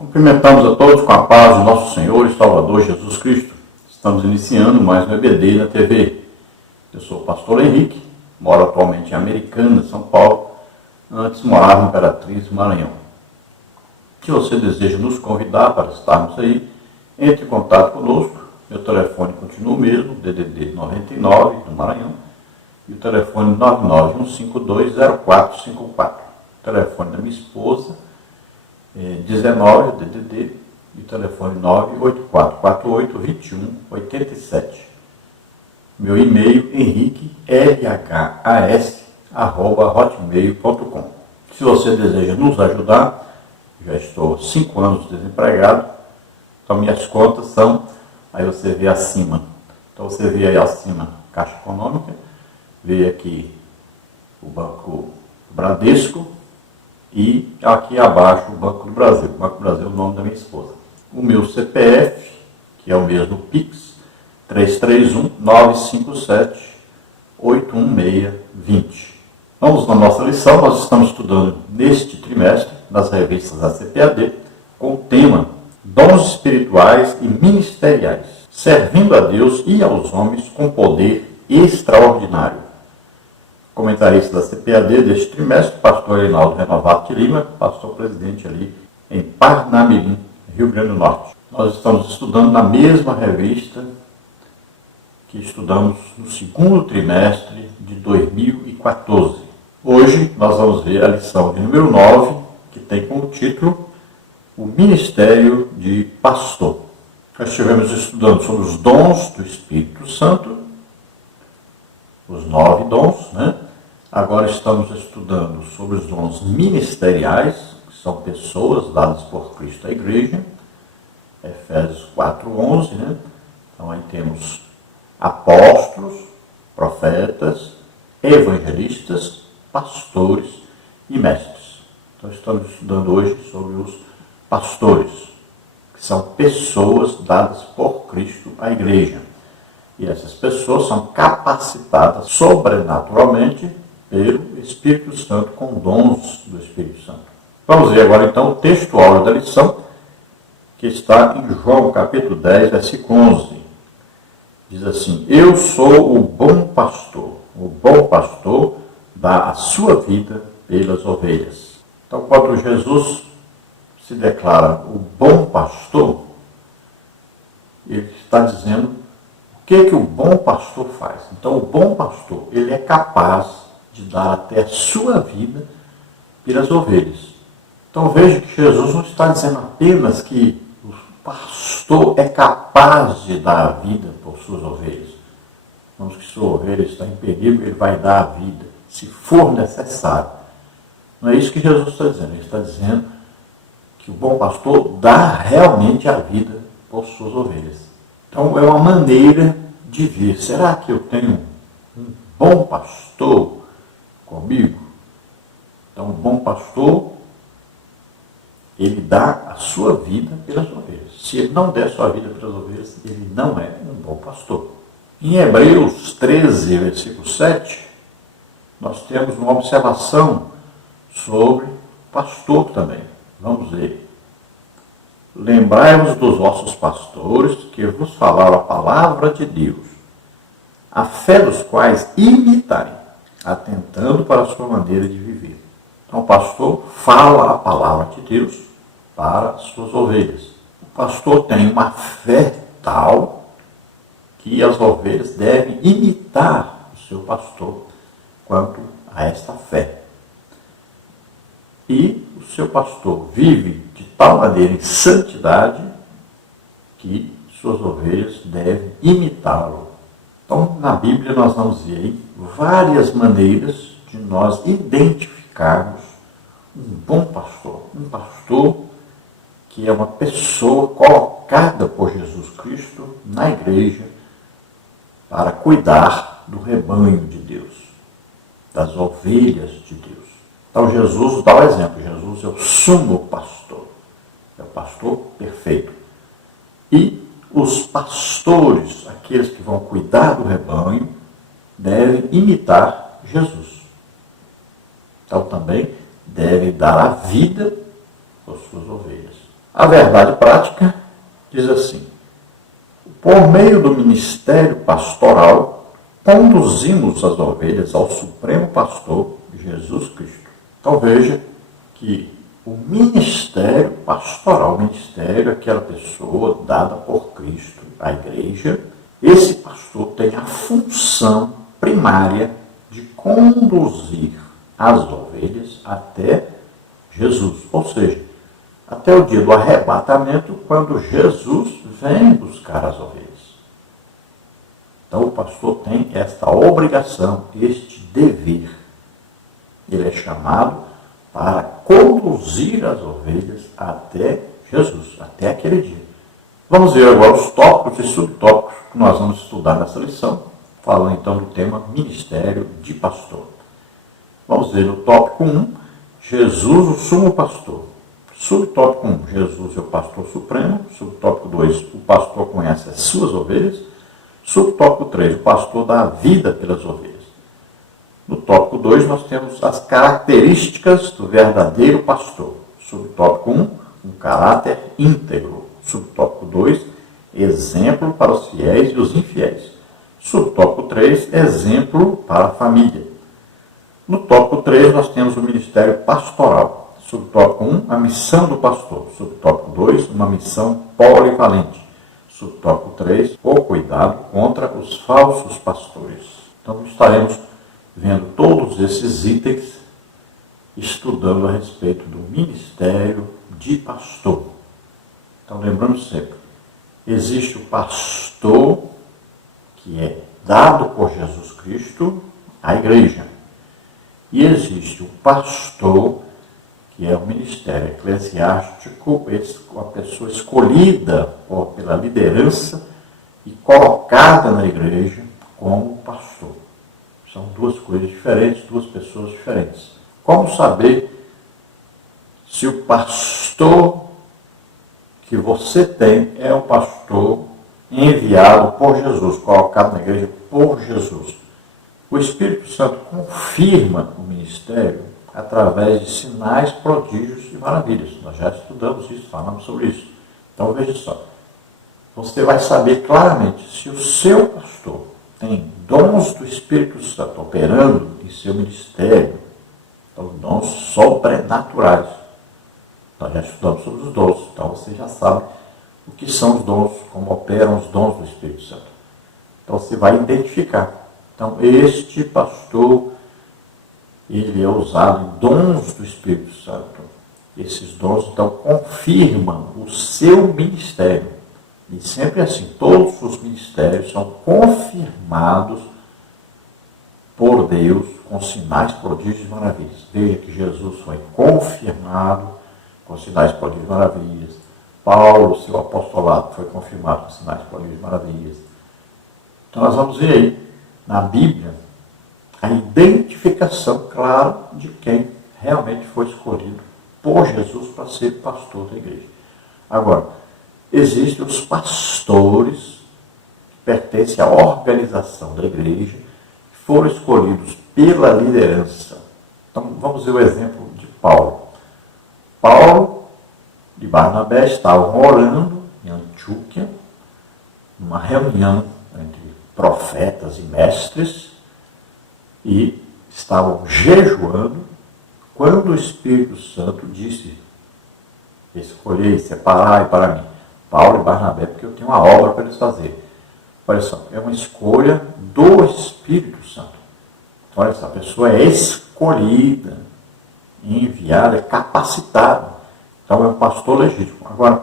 Cumprimentamos a todos com a paz de nosso Senhor e Salvador Jesus Cristo. Estamos iniciando mais um EBD na TV. Eu sou o pastor Henrique, moro atualmente em Americana, São Paulo. Antes morava em Imperatriz, Maranhão. Se você deseja nos convidar para estarmos aí, entre em contato conosco. Meu telefone continua o mesmo, DDD 99 do Maranhão, e o telefone 991520454. O telefone da minha esposa é 19 DDD e o telefone 984482187. Meu e-mail henriquelhas@hotmail.com. Se você deseja nos ajudar, já estou 5 anos desempregado, então minhas contas são, aí você vê acima, então você vê aí acima Caixa Econômica, vê aqui o Banco Bradesco e aqui abaixo o Banco do Brasil. O Banco do Brasil é o nome da minha esposa. O meu CPF, que é o mesmo Pix, 331-957-81620. Vamos na nossa lição. Nós estamos estudando neste trimestre, nas revistas da CPAD, com o tema Dons Espirituais e Ministeriais, servindo a Deus e aos homens com poder extraordinário. Comentarista da CPAD deste trimestre, pastor Reinaldo Renovato de Lima, pastor presidente ali em Parnamirim, Rio Grande do Norte. Nós estamos estudando na mesma revista que estudamos no segundo trimestre de 2014. Hoje nós vamos ver a lição de número 9, que tem como título o Ministério de Pastor. Nós estivemos estudando sobre os dons do Espírito Santo, os 9 dons, né? Agora estamos estudando sobre os dons ministeriais, que são pessoas dadas por Cristo à igreja, Efésios 4:11, né? Então aí temos apóstolos, profetas, evangelistas, pastores e mestres. Então estamos estudando hoje sobre os pastores, que são pessoas dadas por Cristo à igreja. E essas pessoas são capacitadas sobrenaturalmente pelo Espírito Santo, com dons do Espírito Santo. Vamos ver agora então o texto áureo da lição, que está em João capítulo 10, versículo 11. Diz assim: Eu sou o bom pastor. O bom pastor dá a sua vida pelas ovelhas. Então, quando Jesus se declara o bom pastor, ele está dizendo o que o bom pastor faz. Então, o bom pastor, ele é capaz de dar até a sua vida pelas ovelhas. Então, veja que Jesus não está dizendo apenas que o pastor é capaz de dar a vida por suas ovelhas. Vamos que sua ovelha está em perigo, ele vai dar a vida, se for necessário. Não é isso que Jesus está dizendo. Ele está dizendo que o bom pastor dá realmente a vida por suas ovelhas. Então, é uma maneira de ver. Será que eu tenho um bom pastor comigo? Então, o bom pastor, ele dá a sua vida pelas ovelhas. Se ele não der a sua vida pelas ovelhas, ele não é um bom pastor. Em Hebreus 13, versículo 7, nós temos uma observação sobre pastor também. Vamos ver. Lembrai-vos dos vossos pastores que vos falaram a palavra de Deus, a fé dos quais imitai, atentando para a sua maneira de viver. Então o pastor fala a palavra de Deus para as suas ovelhas. O pastor tem uma fé tal que as ovelhas devem imitar o seu pastor quanto a esta fé. E o seu pastor vive de tal maneira em santidade que suas ovelhas devem imitá-lo. Então, na Bíblia nós vamos ver várias maneiras de nós identificarmos um bom pastor. Um pastor que é uma pessoa colocada por Jesus Cristo na igreja para cuidar do rebanho de Deus, das ovelhas de Deus. Então Jesus dá o exemplo. Jesus é o sumo pastor, é o pastor perfeito. E os pastores, aqueles que vão cuidar do rebanho, devem imitar Jesus. Então também devem dar a vida por suas ovelhas. A verdade prática diz assim: por meio do ministério pastoral, conduzimos as ovelhas ao Supremo Pastor, Jesus Cristo. Então veja que o ministério pastoral, o ministério é aquela pessoa dada por Cristo à igreja, esse pastor tem a função primária de conduzir as ovelhas até Jesus, ou seja, até o dia do arrebatamento, quando Jesus vem buscar as ovelhas. Então o pastor tem esta obrigação, este dever. Ele é chamado para conduzir as ovelhas até Jesus, até aquele dia. Vamos ver agora os tópicos e subtópicos que nós vamos estudar nessa lição, falando então do tema Ministério de Pastor. Vamos ver no tópico 1, Jesus, o sumo pastor. Subtópico 1, Jesus é o pastor supremo. Subtópico 2, o pastor conhece as suas ovelhas. Subtópico 3, o pastor dá a vida pelas ovelhas. No tópico 2, nós temos as características do verdadeiro pastor. Subtópico 1, um caráter íntegro. Subtópico 2, exemplo para os fiéis e os infiéis. Subtópico 3, exemplo para a família. No tópico 3, nós temos o ministério pastoral. Subtópico 1, a missão do pastor. Subtópico 2, uma missão polivalente. Subtópico 3, o cuidado contra os falsos pastores. Então, estaremos vendo todos esses itens, estudando a respeito do ministério de pastor. Então, lembrando sempre, existe o pastor que é dado por Jesus Cristo à igreja. E existe o pastor que é o ministério eclesiástico, a pessoa escolhida pela liderança e colocada na igreja como pastor. São duas coisas diferentes, duas pessoas diferentes. Como saber se o pastor que você tem é o pastor enviado por Jesus, colocado na igreja por Jesus? O Espírito Santo confirma o ministério através de sinais, prodígios e maravilhas. Nós já estudamos isso, falamos sobre isso. Então veja só, você vai saber claramente se o seu pastor tem dons do Espírito Santo operando em seu ministério, então dons sobrenaturais. Nós já estudamos sobre os dons, então você já sabe o que são os dons, como operam os dons do Espírito Santo. Então você vai identificar. Então este pastor, ele é usado em dons do Espírito Santo. Esses dons, então, confirmam o seu ministério. E sempre assim, todos os ministérios são confirmados por Deus com sinais, prodígios e maravilhas. Veja que Jesus foi confirmado com sinais, prodígios e maravilhas. Paulo, seu apostolado, foi confirmado com sinais, prodígios e maravilhas. Então, nós vamos ver aí, na Bíblia, a identificação clara de quem realmente foi escolhido por Jesus para ser pastor da igreja. Agora, existem os pastores que pertencem à organização da igreja, que foram escolhidos pela liderança. Então, vamos ver o exemplo de Paulo. Paulo e Barnabé estavam orando em Antioquia, numa reunião entre profetas e mestres, e estavam jejuando, quando o Espírito Santo disse: escolhei, separai para mim Paulo e Barnabé, porque eu tenho uma obra para eles fazerem. Olha só, é uma escolha do Espírito Santo. Então, olha só, a pessoa é escolhida, enviada, é capacitada. Então é um pastor legítimo. Agora,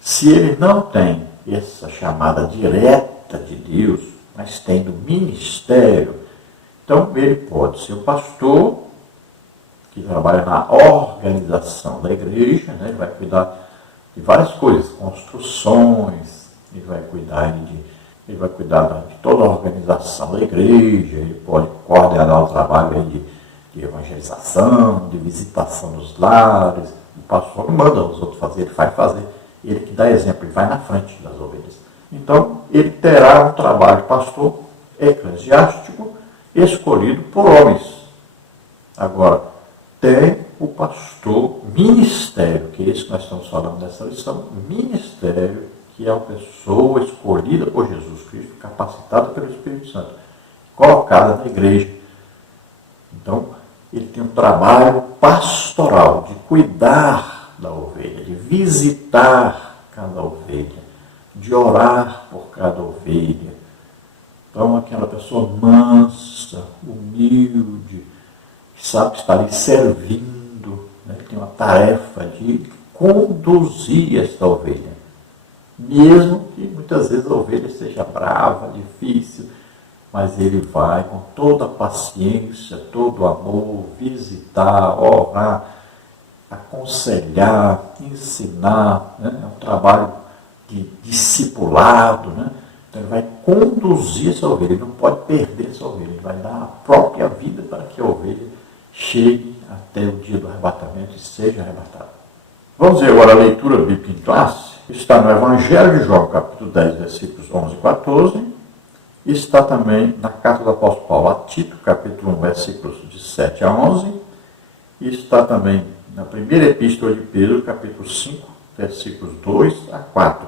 se ele não tem essa chamada direta de Deus, mas tem do ministério, então ele pode ser o pastor que trabalha na organização da igreja, né? Ele vai cuidar de várias coisas, construções, ele vai cuidar de toda a organização da igreja, ele pode coordenar o trabalho aí de evangelização, de visitação dos lares. O pastor não manda os outros fazer, ele vai fazer, ele que dá exemplo, ele vai na frente das ovelhas. Então, ele terá um trabalho de pastor eclesiástico escolhido por homens. Agora, tem o pastor, ministério, que é isso que nós estamos falando nessa lição, ministério, que é uma pessoa escolhida por Jesus Cristo, capacitada pelo Espírito Santo, colocada na igreja. Então, ele tem um trabalho pastoral, de cuidar da ovelha, de visitar cada ovelha, de orar por cada ovelha. Então, aquela pessoa mansa, humilde, que sabe que está ali servindo, né? Tem uma tarefa de conduzir esta ovelha. Mesmo que muitas vezes a ovelha seja brava, difícil, mas ele vai com toda a paciência, todo o amor, visitar, orar, aconselhar, ensinar, né? É um trabalho de discipulado, né? Então ele vai conduzir essa ovelha, ele não pode perder essa ovelha, ele vai dar a própria vida para que a ovelha chegue até o dia do arrebatamento e seja arrebatada. Vamos ver agora a leitura bíblica em classe. Está no Evangelho de João, capítulo 10, versículos 11 e 14. E está também na carta do apóstolo Paulo a Tito, capítulo 1, versículos de 7 a 11. E está também na primeira epístola de Pedro, capítulo 5, versículos 2 a 4.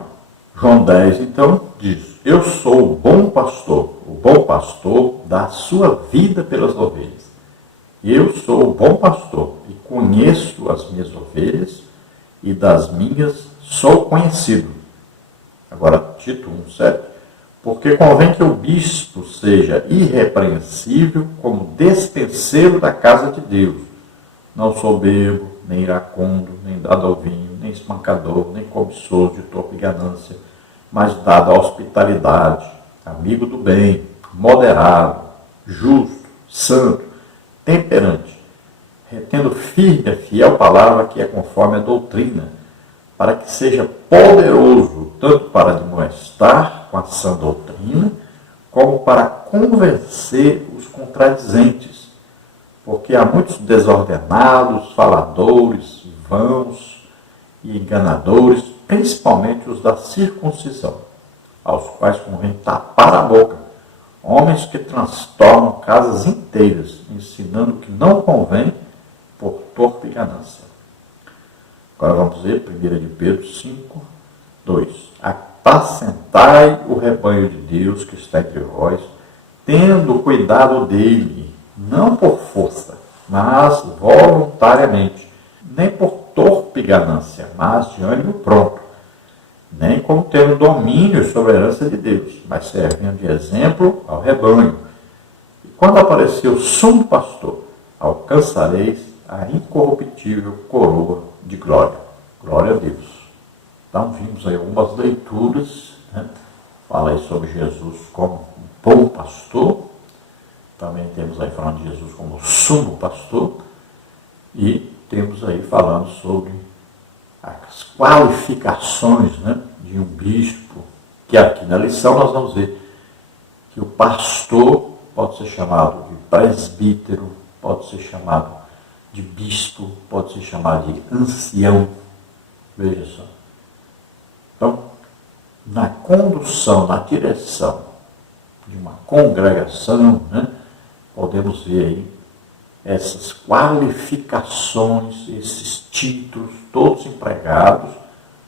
João 10, então, diz: Eu sou o bom pastor dá a sua vida pelas ovelhas. Eu sou o bom pastor e conheço as minhas ovelhas, e das minhas sou conhecido. Agora, Tito 1, 7. Porque convém que o bispo seja irrepreensível como despenseiro da casa de Deus, não soberbo, nem iracundo, nem dado ao vinho, nem espancador, nem cobiçoso de torpe ganância, mas dado à hospitalidade, amigo do bem, moderado, justo, santo, temperante, retendo firme a fiel palavra que é conforme a doutrina, para que seja poderoso tanto para admoestar com a sã doutrina, como para convencer os contradizentes, porque há muitos desordenados, faladores, vãos e enganadores, principalmente os da circuncisão, aos quais convém tapar a boca, homens que transtornam casas inteiras, ensinando o que não convém por torpe ganância. Agora vamos ver 1 de Pedro 5, 2. Apacentai o rebanho de Deus que está entre vós, tendo cuidado dele, não por força, mas voluntariamente, nem por torpe ganância, mas de ânimo pronto, nem como tendo domínio sobre a herança de Deus, mas servindo de exemplo ao rebanho. E quando aparecer o sumo pastor, alcançareis a incorruptível coroa de glória. Glória a Deus. Então vimos aí algumas leituras, né? Fala aí sobre Jesus como bom pastor. Também temos aí falando de Jesus como sumo pastor. E temos aí falando sobre as qualificações, né, de um bispo. Que aqui na lição nós vamos ver que o pastor pode ser chamado de presbítero, pode ser chamado de bispo, pode ser chamado de ancião. Veja só. Então, na condução, na direção de uma congregação, né, podemos ver aí essas qualificações, esses títulos, todos empregados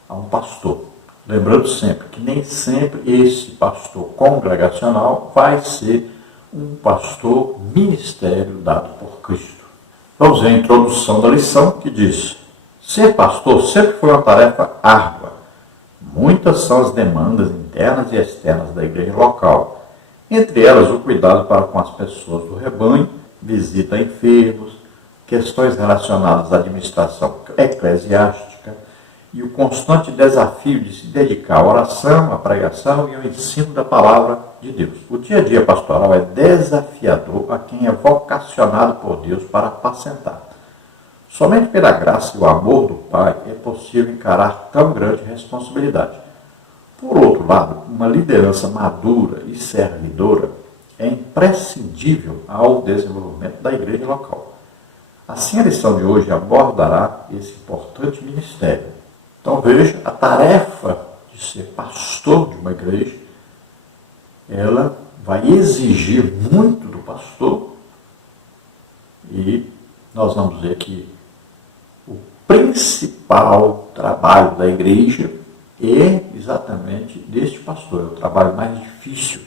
a um pastor. Lembrando sempre que nem sempre esse pastor congregacional vai ser um pastor ministério dado por Cristo. Vamos ver a introdução da lição que diz: ser pastor sempre foi uma tarefa árdua. Muitas são as demandas internas e externas da igreja local. Entre elas, o cuidado para com as pessoas do rebanho, visita a enfermos, questões relacionadas à administração eclesiástica e o constante desafio de se dedicar à oração, à pregação e ao ensino da palavra de Deus. O dia a dia pastoral é desafiador a quem é vocacionado por Deus para apacentar. Somente pela graça e o amor do Pai é possível encarar tão grande responsabilidade. Por outro lado, uma liderança madura e servidora é imprescindível ao desenvolvimento da igreja local. Assim, a lição de hoje abordará esse importante ministério. Então, veja, a tarefa de ser pastor de uma igreja, ela vai exigir muito do pastor, e nós vamos ver que principal trabalho da igreja é exatamente deste pastor, é o trabalho mais difícil,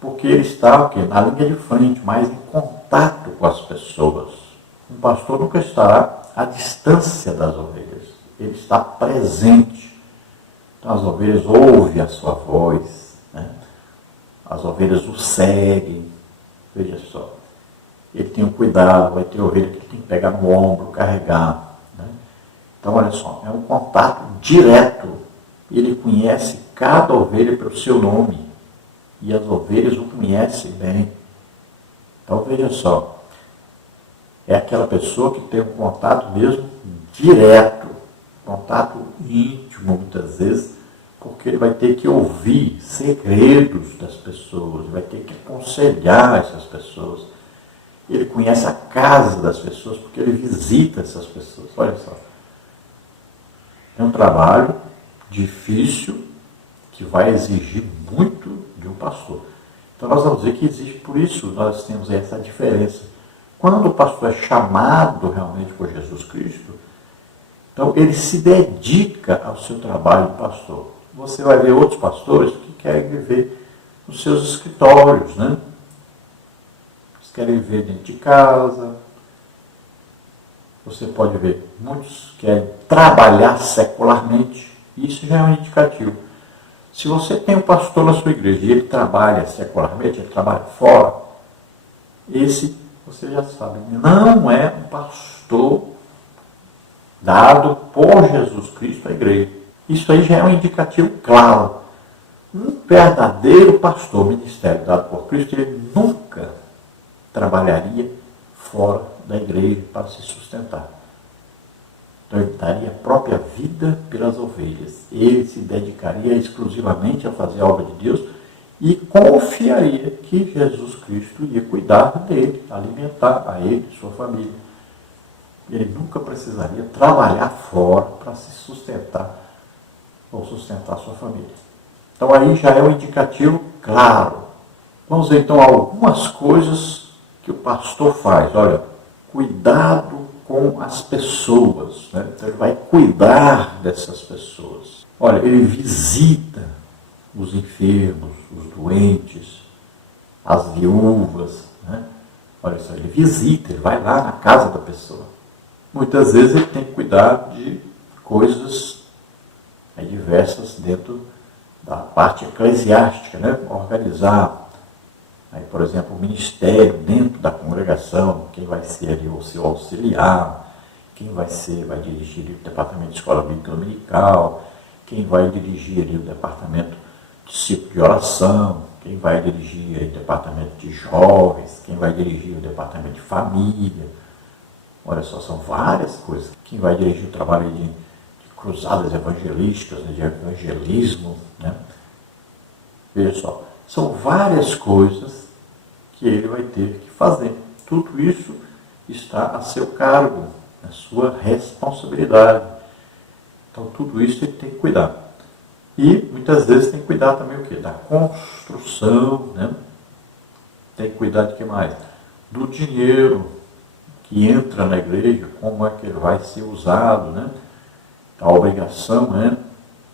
porque ele está na linha de frente, mais em contato com as pessoas. Um pastor nunca estará à distância das ovelhas, ele está presente. Então as ovelhas ouvem a sua voz, né? As ovelhas o seguem. Veja só, ele tem um cuidado, vai ter ovelha que ele tem que pegar no ombro, carregar, né? Então olha só, é um contato direto. Ele conhece cada ovelha pelo seu nome e as ovelhas o conhecem bem. Então veja só, é aquela pessoa que tem um contato mesmo direto, contato íntimo muitas vezes, porque ele vai ter que ouvir segredos das pessoas, vai ter que aconselhar essas pessoas. Ele conhece a casa das pessoas porque ele visita essas pessoas. Olha só, é um trabalho difícil que vai exigir muito de um pastor. Então nós vamos dizer que existe, por isso nós temos essa diferença. Quando o pastor é chamado realmente por Jesus Cristo, então ele se dedica ao seu trabalho de pastor. Você vai ver outros pastores que querem viver nos seus escritórios, né? Eles querem viver dentro de casa. Você pode ver, muitos querem trabalhar secularmente. Isso já é um indicativo. Se você tem um pastor na sua igreja e ele trabalha secularmente, ele trabalha fora, esse, você já sabe, não é um pastor dado por Jesus Cristo à igreja. Isso aí já é um indicativo claro. Um verdadeiro pastor, ministério dado por Cristo, ele nunca trabalharia fora da igreja para se sustentar. Então ele daria a própria vida pelas ovelhas. Ele se dedicaria exclusivamente a fazer a obra de Deus e confiaria que Jesus Cristo ia cuidar dele, alimentar a ele e sua família. Ele nunca precisaria trabalhar fora para se sustentar ou sustentar sua família. Então aí já é um indicativo claro. Vamos ver então algumas coisas que o pastor faz. Olha, cuidado com as pessoas, né? Então ele vai cuidar dessas pessoas. Olha, ele visita os enfermos, os doentes, as viúvas, né? Olha só, ele visita, ele vai lá na casa da pessoa. Muitas vezes ele tem que cuidar de coisas diversas dentro da parte eclesiástica, né? Organizar, aí, por exemplo, o ministério dentro da congregação, quem vai ser ali o seu auxiliar, quem vai dirigir ali o departamento de escola bíblica dominical, quem vai dirigir ali o departamento de ciclo de oração, quem vai dirigir aí o departamento de jovens, quem vai dirigir o departamento de família. Olha só, são várias coisas. Quem vai dirigir o trabalho de cruzadas evangelísticas, de evangelismo, né? Veja só, são várias coisas que ele vai ter que fazer. Tudo isso está a seu cargo, a sua responsabilidade. Então tudo isso ele tem que cuidar. E muitas vezes tem que cuidar também o quê? Da construção, né? Tem que cuidar de que mais? Do dinheiro que entra na igreja, como é que ele vai ser usado, né? A obrigação é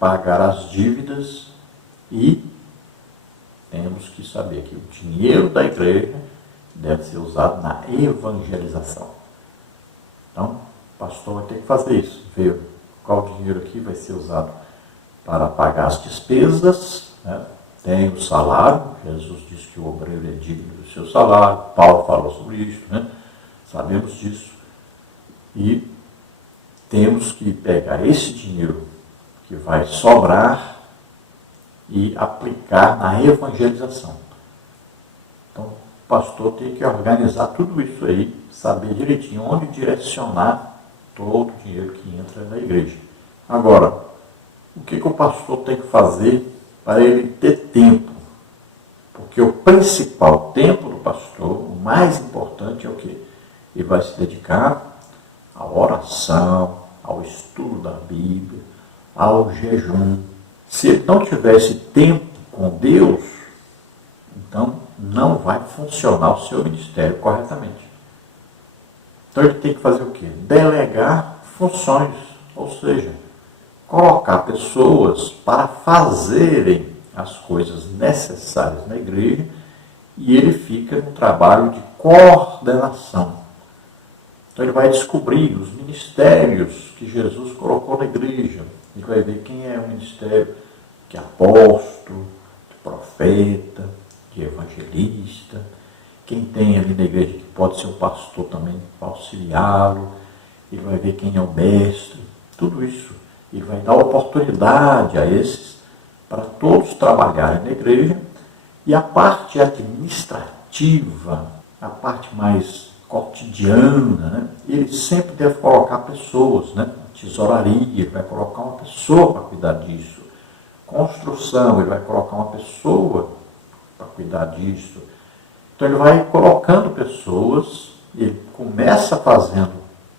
pagar as dívidas e temos que saber que o dinheiro da igreja deve ser usado na evangelização. Então, o pastor vai ter que fazer isso, ver qual dinheiro aqui vai ser usado para pagar as despesas, né? Tem o salário, Jesus disse que o obreiro é digno do seu salário, Paulo falou sobre isso, né? Sabemos disso. E temos que pegar esse dinheiro que vai sobrar e aplicar na evangelização. Então, o pastor tem que organizar tudo isso aí, saber direitinho onde direcionar todo o dinheiro que entra na igreja. Agora, o que o pastor tem que fazer para ele ter tempo? Porque o principal tempo do pastor, o mais importante é o quê? Ele vai se dedicar à oração, ao estudo da Bíblia, ao jejum. Se ele não tivesse tempo com Deus, então não vai funcionar o seu ministério corretamente. Então ele tem que fazer o quê? Delegar funções, ou seja, colocar pessoas para fazerem as coisas necessárias na igreja, e ele fica no trabalho de coordenação. Então ele vai descobrir os ministérios que Jesus colocou na igreja. Ele vai ver quem é o ministério de apóstolo, de profeta, de evangelista, quem tem ali na igreja que pode ser um pastor também para auxiliá-lo. Ele vai ver quem é o mestre, tudo isso. Ele vai dar oportunidade a esses para todos trabalharem na igreja. E a parte administrativa, a parte mais cotidiana, né? Ele sempre deve colocar pessoas, né? Tesouraria, ele vai colocar uma pessoa para cuidar disso. Construção, ele vai colocar uma pessoa para cuidar disso. Então ele vai colocando pessoas, ele começa fazendo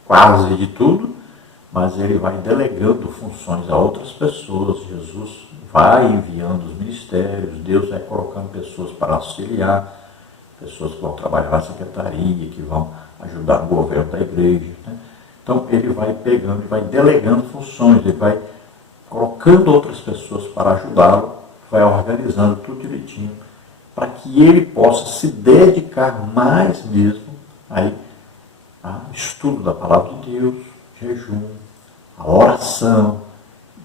quase de tudo, mas ele vai delegando funções a outras pessoas. Jesus vai enviando os ministérios, Deus vai colocando pessoas para auxiliar, pessoas que vão trabalhar na secretaria, que vão ajudar no governo da igreja, né? Então ele vai pegando e vai delegando funções, ele vai colocando outras pessoas para ajudá-lo, vai organizando tudo direitinho, para que ele possa se dedicar mais mesmo aí ao estudo da palavra de Deus, jejum, a oração.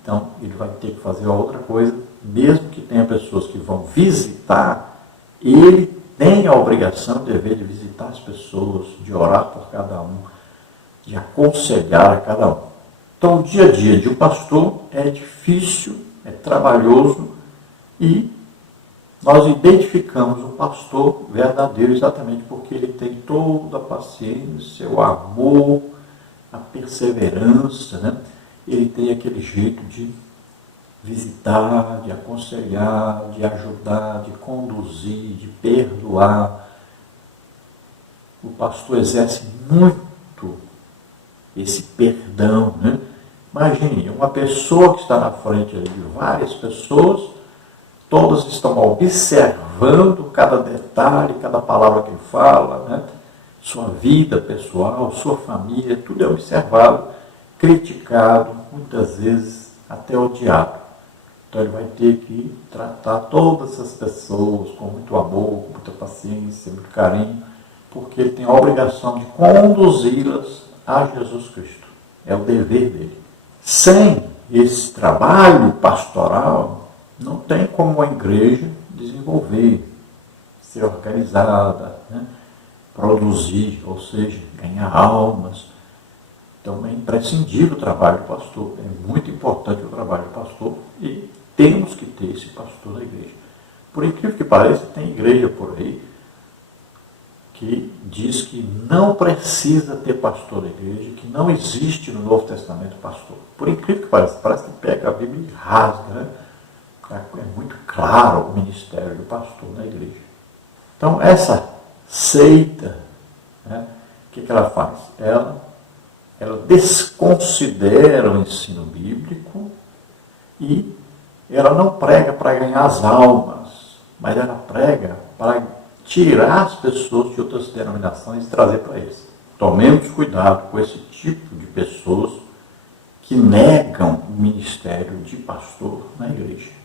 Então ele vai ter que fazer outra coisa, mesmo que tenha pessoas que vão visitar, ele tem a obrigação, o dever de visitar as pessoas, de orar por cada um, de aconselhar a cada um. Então o dia a dia de um pastor é difícil, é trabalhoso, e nós identificamos um pastor verdadeiro exatamente porque ele tem toda a paciência, o amor, a perseverança, né? Ele tem aquele jeito de visitar, de aconselhar, de ajudar, de conduzir, de perdoar. O pastor exerce muito esse perdão, né? Imagine, uma pessoa que está na frente de várias pessoas, todas estão observando cada detalhe, cada palavra que ele fala, né? Sua vida pessoal, sua família, tudo é observado, criticado, muitas vezes até odiado. Então ele vai ter que tratar todas essas pessoas com muito amor, com muita paciência, muito carinho, porque ele tem a obrigação de conduzi-las a Jesus Cristo. É o dever dele. Sem esse trabalho pastoral, não tem como a igreja desenvolver, ser organizada, né? Produzir, ou seja, ganhar almas. Então é imprescindível o trabalho do pastor, é muito importante o trabalho do pastor, e temos que ter esse pastor na igreja. Por incrível que pareça, tem igreja por aí que diz que não precisa ter pastor na igreja, que não existe no Novo Testamento pastor. Por incrível que pareça, parece que pega a Bíblia e rasga, né? É muito claro o ministério do pastor na igreja. Então essa seita, né, o que ela faz? Ela desconsidera o ensino bíblico e ela não prega para ganhar as almas, mas ela prega para tirar as pessoas de outras denominações e trazer para eles. Tomemos cuidado com esse tipo de pessoas que negam o ministério de pastor na igreja.